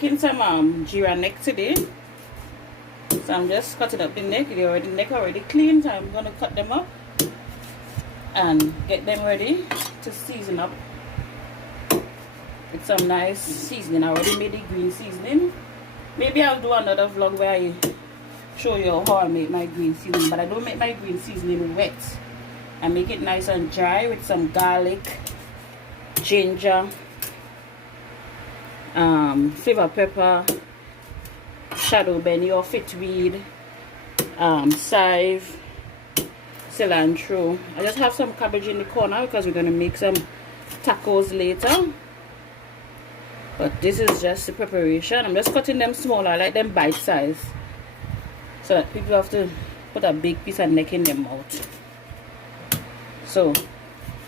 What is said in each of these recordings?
making some Geera neck today. So I'm just cutting up the neck. The neck already clean, so I'm gonna cut them up and get them ready to season up with some nice seasoning. I already made the green seasoning. Maybe I'll do another vlog where I show you how I make my green seasoning, but I don't make my green seasoning wet. I make it nice and dry with some garlic, ginger, flavor pepper, shadow benny or fitweed, chive, cilantro. I just have some cabbage in the corner because we're going to make some tacos later. But this is just the preparation. I'm just cutting them smaller. I like them bite size, so that people have to put a big piece of neck in their mouth. So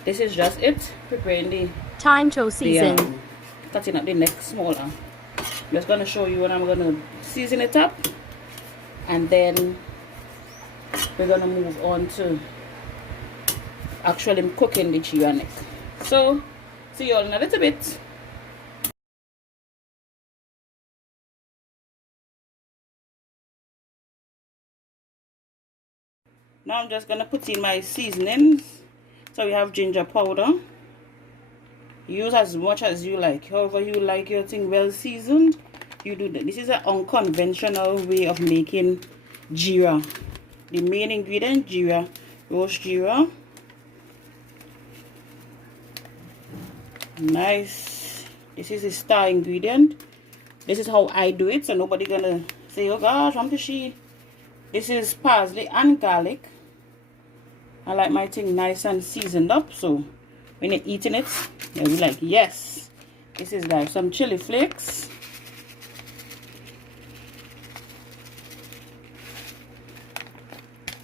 this is just it. Preparing the time to season. Cutting up the neck smaller. I'm just going to show you when I'm going to season it up, and then we're going to move on to actually cooking the Geera neck. So see you all in a little bit. Now I'm just going to put in my seasonings. So we have ginger powder. Use as much as you like. However you like your thing well seasoned, you do that. This is an unconventional way of making Geera. The main ingredient, Geera, roast Geera. Nice. This is the star ingredient. This is how I do it, so nobody gonna say, oh gosh, I'm the she. This is parsley and garlic. I like my thing nice and seasoned up, so when you're eating it, you'll be like, yes. This is like some chili flakes.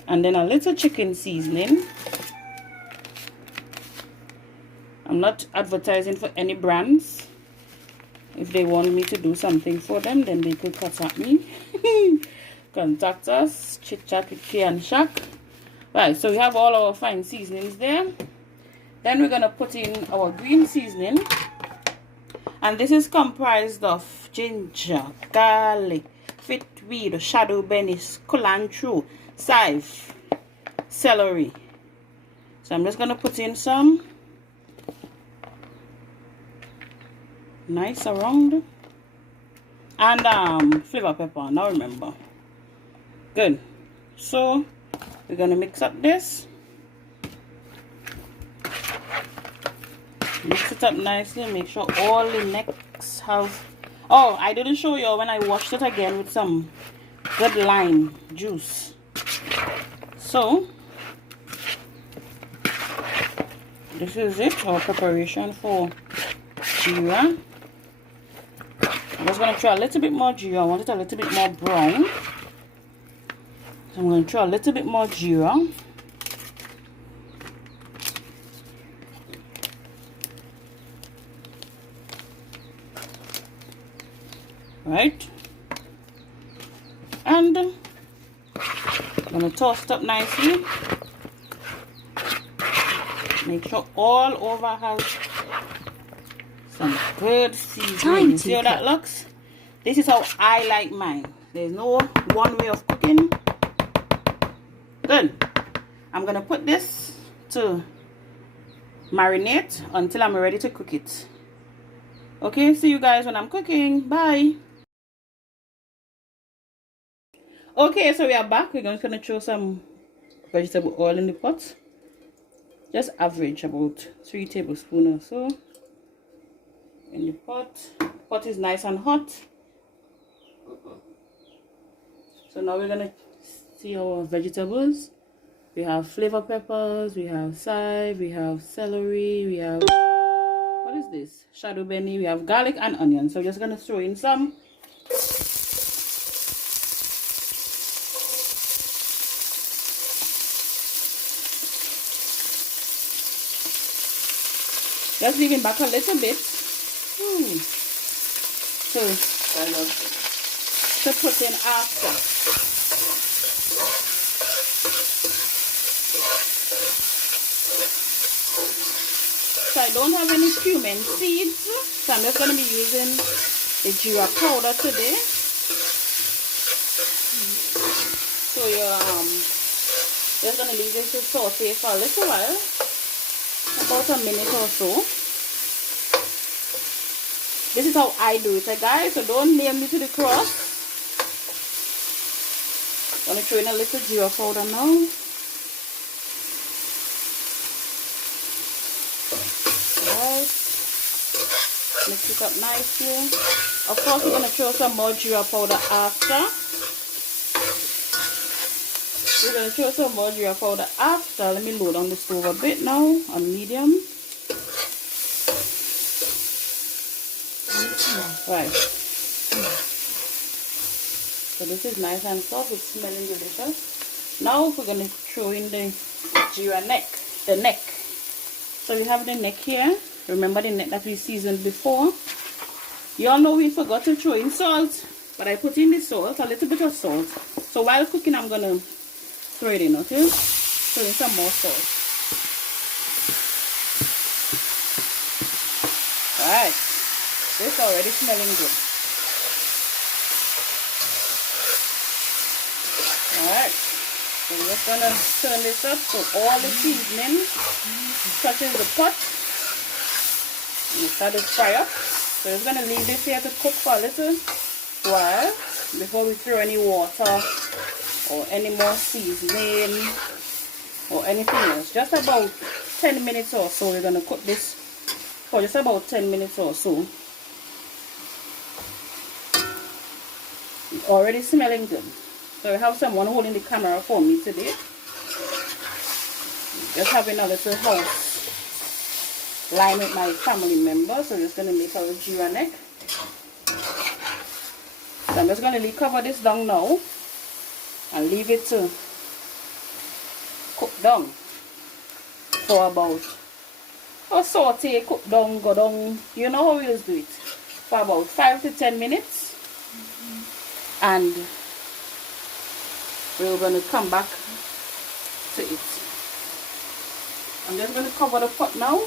And then a little chicken seasoning. I'm not advertising for any brands. If they want me to do something for them, then they could contact me. Contact us. Chit chat with Kay and Shaq. Right, so we have all our fine seasonings there. Then we're gonna put in our green seasoning, and this is comprised of ginger, garlic, fitweed, shadow benny, cilantro, chive, celery. So I'm just gonna put in some nice around, and flavor pepper. Now remember, good. So we're gonna mix up this. Mix it up nicely. Make sure all the necks have. Oh, I didn't show you when I washed it again with some good lime juice. So this is it, our preparation for Geera. I'm just gonna try a little bit more Geera. I want it a little bit more brown. So I'm gonna try a little bit more Geera. Right, and I'm gonna toss it up nicely. Make sure all over has some good seasoning. You see how that looks? This is how I like mine. There's no one way of cooking. Good. I'm gonna put this to marinate until I'm ready to cook it. Okay, see you guys when I'm cooking. Bye. Okay, so we are back. We're just gonna throw some vegetable oil in the pot. Just average about 3 tablespoons or so in the pot. Pot is nice and hot. So now we're gonna see our vegetables. We have flavor peppers, we have chive, we have celery, we have, what is this? Shadow benny, we have garlic and onion. So we're just gonna throw in some. Just leaving back a little bit. So kind of to put in after. So I don't have any cumin seeds, so I'm just going to be using the Geera powder today. So you're just gonna leave this to saute for a little while, about a minute or so. This is how I do it, guys. So don't name me to the cross. I'm gonna throw in a little Geera powder now. Right. Mix it up nicely. Of course, we're gonna throw some more Geera powder after. We're going to throw some more Geera powder after. Let me load on the stove a bit now on medium. Right. So this is nice and soft. It's smelling delicious. Now we're going to throw in the Geera neck. The neck. So we have the neck here. Remember the neck that we seasoned before. You all know we forgot to throw in salt. But I put in the salt, a little bit of salt. So while cooking, I'm going to throw it in, okay? Throw in some more salt. Alright. This is already smelling good. Alright. So we're just gonna turn this up so all the seasoning touches the pot. And start to fry up. So we're just gonna leave this here to cook for a little while before we throw any water or any more seasoning or anything else. Just about 10 minutes or so. We're gonna cook this for just about 10 minutes or so. It's already smelling good. So we have someone holding the camera for me today. Just having a little house line with my family members. So we're just gonna make our Geera neck. So I'm just gonna cover this down now and leave it to cook down for about, or saute, cook down, go down, you know how we just do it, for about 5 to 10 minutes. And we're going to come back to it. I'm just going to cover the pot now.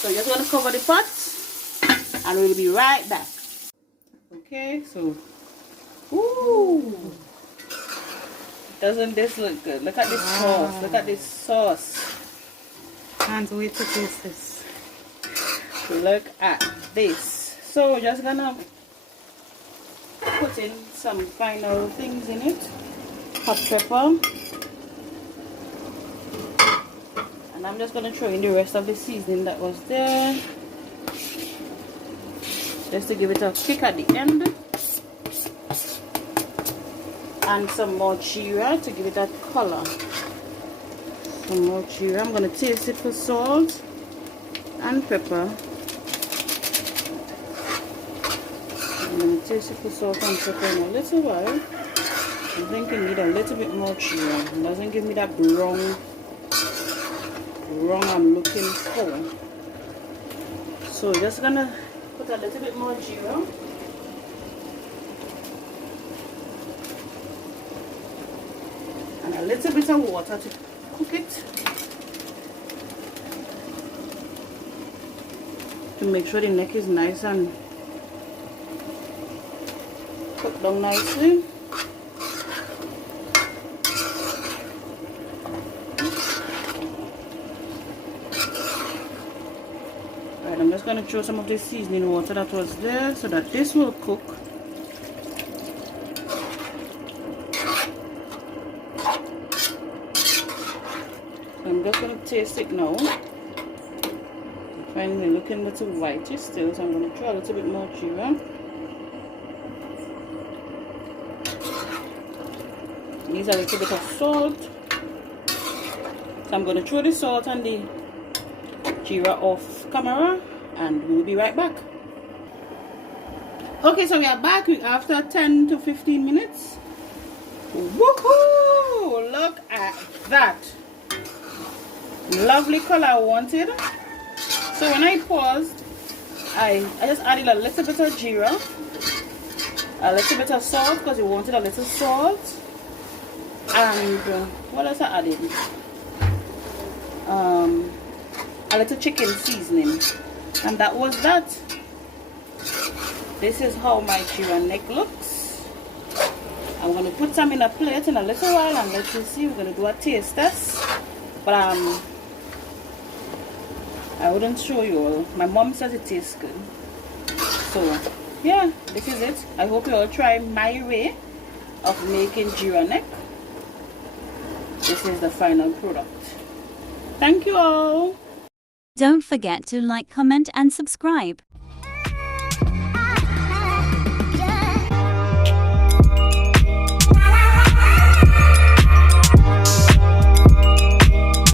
So you're just going to cover the pot and we'll be right back. Okay, so, ooh, doesn't this look good? Look at this sauce, look at this sauce. Can't wait to taste this. Look at this. So we're just gonna put in some final things in it. Hot pepper. And I'm just going to throw in the rest of the seasoning that was there. Just to give it a kick at the end. And some more Geera to give it that color. Some more Geera. I'm going to taste it for salt and pepper. I'm going to taste it for salt and pepper in a little while. I think I need a little bit more Geera. It doesn't give me that brown I'm looking for. So just gonna put a little bit more Geera. And a little bit of water to cook it. To make sure the neck is nice and cooked down nicely. I'm just going to throw some of this seasoning water that was there so that this will cook. I'm just going to taste it now. I'm finally looking a little whitish still, so I'm going to throw a little bit more Geera. Needs a little bit of salt. So I'm going to throw the salt and the Geera off camera. And we'll be right back. Okay, so we are back after 10 to 15 minutes. Woohoo! Look at that. Lovely color I wanted. So when I paused, I just added a little bit of Geera. a little bit of salt because you wanted a little salt, and what else I added? A little chicken seasoning, and that was that. This is how my Geera neck looks. I'm going to put some in a plate in a little while and let you see. We're going to do a taste test, but I wouldn't show you all. My mom says it tastes good. So yeah, this is it. I hope you all try my way of making Geera neck. This is the final product. Thank you all. Don't forget to like, comment and subscribe.